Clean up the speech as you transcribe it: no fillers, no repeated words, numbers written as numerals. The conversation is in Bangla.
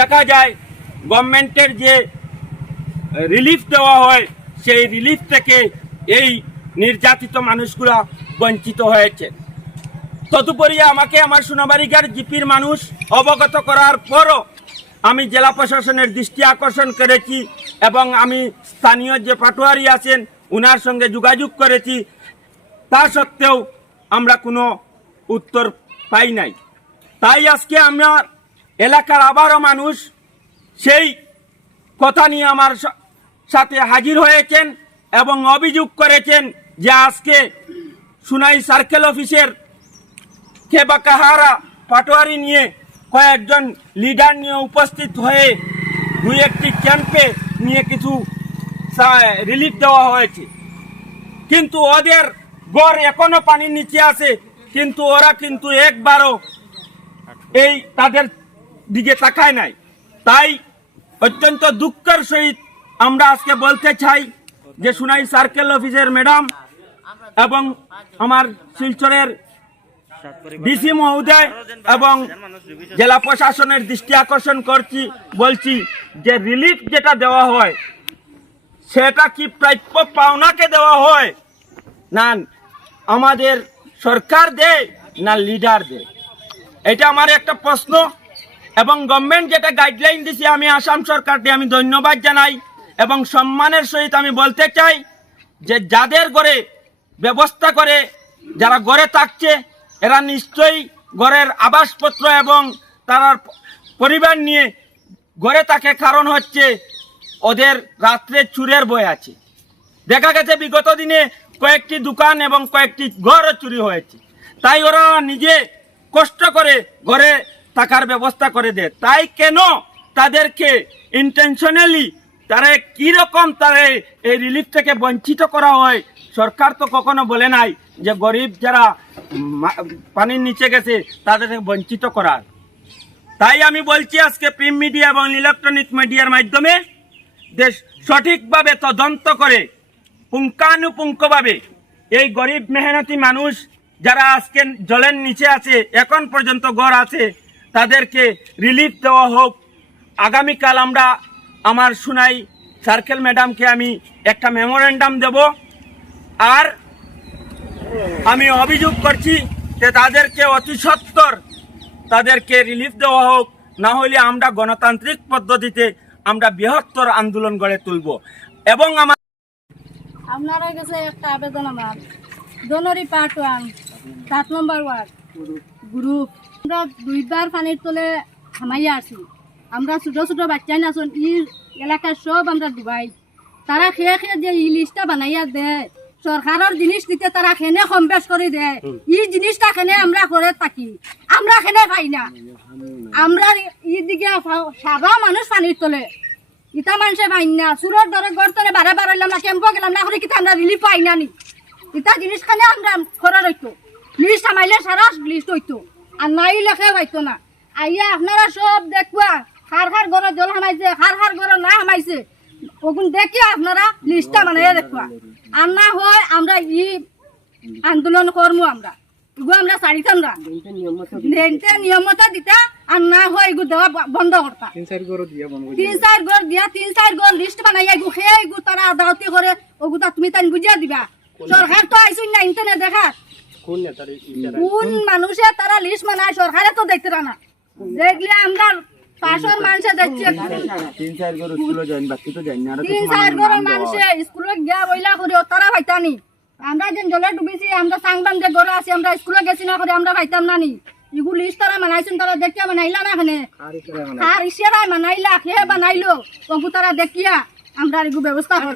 দেখা যায় গভর্নমেন্টের যে রিলিফ দেওয়া হয় সেই রিলিফ থেকে এই নির্যাতিত মানুষগুলা বঞ্চিত হয়েছে। তদুপরি আমাকে আমার সোনাবাড়িঘাট জিপির মানুষ অবগত করার পরও আমি জেলা প্রশাসনের দৃষ্টি আকর্ষণ করেছি এবং আমি স্থানীয় যে পাটোয়ারি আছেন ওনার সঙ্গে যোগাযোগ করেছি, তা সত্ত্বেও আমরা কোনো উত্তর পাই নাই। তাই আজকে আমার এলাকার আবারও মানুষ সেই কথা নিয়ে আমার সাথে হাজির হয়েছেন এবং অভিযোগ করেছেন যে আজকে সুনাই সার্কেল অফিসের কেবাকাহারা পাটোয়ারি নিয়ে কয়েকজন লিডার নিয়ে উপস্থিত হয়ে দুই একটি ক্যাম্পে নিয়ে কিছু রিলিফ দেওয়া হয়েছে, কিন্তু ওদের গড় এখনো পানির নিচে আছে, কিন্তু ওরা কিন্তু একবারও এই তাদের দিকে তাকায় নাই। তাই অত্যন্ত দুঃখের সহিত আমরা আজকে বলতে চাই যে সুনাই সার্কেল অফিসের ম্যাডাম এবং আমার শিলচরের ডিসি মহোদয় এবং জেলা প্রশাসনের দৃষ্টি আকর্ষণ বলছি যে রিলিফ যেটা দেওয়া হয় সেটা কি প্রাপ্য পাওনাকে দেওয়া হয় না আমাদের সরকার দেয় না লিডার দেয়, এটা আমার একটা প্রশ্ন। এবং গভর্নমেন্ট যেটা গাইডলাইন দিছে আমি আসাম সরকারকে আমি ধন্যবাদ জানাই এবং সম্মানের সহিত আমি বলতে চাই যে যাদের ঘরে ব্যবস্থা করে যারা ঘরে থাকছে এরা নিশ্চয়ই ঘরের আবাসপত্র এবং তারা পরিবার নিয়ে ঘরে থাকে, কারণ হচ্ছে ওদের রাত্রে চুরের ভয় আছে। দেখা গেছে বিগত দিনে কয়েকটি দোকান এবং কয়েকটি ঘরও চুরি হয়েছে, তাই ওরা নিজে কষ্ট করে ঘরে থাকার ব্যবস্থা করে দেয়। তাই কেন তাদেরকে ইন্টেনশনালি তারা কীরকম তারা এই রিলিফ থেকে বঞ্চিত করা হয়? সরকার তো কখনো বলে নাই যে গরিব যারা পানির নিচে গেছে তাদেরকে বঞ্চিত করার। তাই আমি বলছি আজকে প্রিন্ট মিডিয়া এবং ইলেকট্রনিক মিডিয়ার মাধ্যমে দেশ সঠিকভাবে তদন্ত করে পুঙ্খানুপুঙ্খভাবে এই গরিব মেহনতি মানুষ যারা আজকে জলের নিচে আছে, এখন পর্যন্ত ঘর আছে, তাদেরকে রিলিফ দেওয়া হোক। আগামীকাল আমরা আমার সুনাই সার্কেল ম্যাডামকে আমি একটা মেমোরেন্ডাম দেব, আর আমি অভিযোগ করছি যে তাদেরকে অতি সত্বর তাদেরকে রিলিফ দেওয়া হোক, না হলে আমরা গণতান্ত্রিক পদ্ধতিতে আমরা বৃহত্তর আন্দোলন গড়ে তুলব। এবং আপনারা কাছে একটা আবেদন, আমার দোনরি পার্ট 1 7 নম্বর ওয়ার্ড গ্রুপ আমরা দুইবার পানির তলে হামাইয়া আছি। আমরা ছোট ছোট বাচ্চা নাচন ই এলাকার সব আমরা ডুবাই, তারা খেয়ে খেয়ে যে ই লিস্টটা বানাইয়া দেয় সরকারের জিনিস দিতে তারা খেনে কম বেশ করে দেয়, ই জিনিসটা খেনে আমরা করে থাকি, আমরা খেনে পাই না। আমরা ই দিকে সারা মানুষ পানির তলে, ইটা মানুষে পাই না। সুরত ধরে ঘর তলে বারে বারে না ক্যাম্পো গেলাম না করে কিন্তু আমরা রিলিফ পাই না নি। ইটা জিনিস খানে আমরা করে রইতো, লিস্ট আমাইলে সারা লিস্ট হইতো, আর নাই লেখে পাইতো না। আইয়া আপনারা সব দেখবা হার হার ঘরে জল হামাইছে, হার হার ঘরে না হামাইছে, ওগুন দেখি আপনারা লিস্টটা বানাইয়া দেখবা। আর না হয় আমরা ই আন্দোলন করবো, আমরা এগুলো আমরা চারিতাম না নিয়মতা দিতা, আর না হয় এগুলো দেওয়া বন্ধ করতা। 3-4 ঘর দিয়া 3-4 ঘর লিস্ট বানাইয়া এগু খেয়ে এগু তারা আদালতি করে ওগুতা তুমি তাই বুঝিয়া দিবা। সরকার তো আইসুন না ইন্টারনেট দেখা কোন মানুষে তারা লিস্ট বানায়, সরকারে তো দেখতে না, দেখলে আমরা পাশের মানুষে দেখছি 3-4 ঘর স্কুলে যান, বাকি তো যান না। 3-4 ঘর মানুষে স্কুলে গিয়া বইলা করে তারা ভাইতানি। আমরা যেন জলে ডুবিছি, আমরা সাংবান যে ঘরে আছি, আমরা স্কুলে গেছি না করে আমরা ভাইতাম না নি। এগুলো লিস্ট তারা বানাইছেন, তারা দেখিয়া বানাইলা না এখানে আর ইশারায় বানাইলা, খেয়ে বানাইলো, তারা দেখিয়া আমরা এগুলো ব্যবস্থা করে।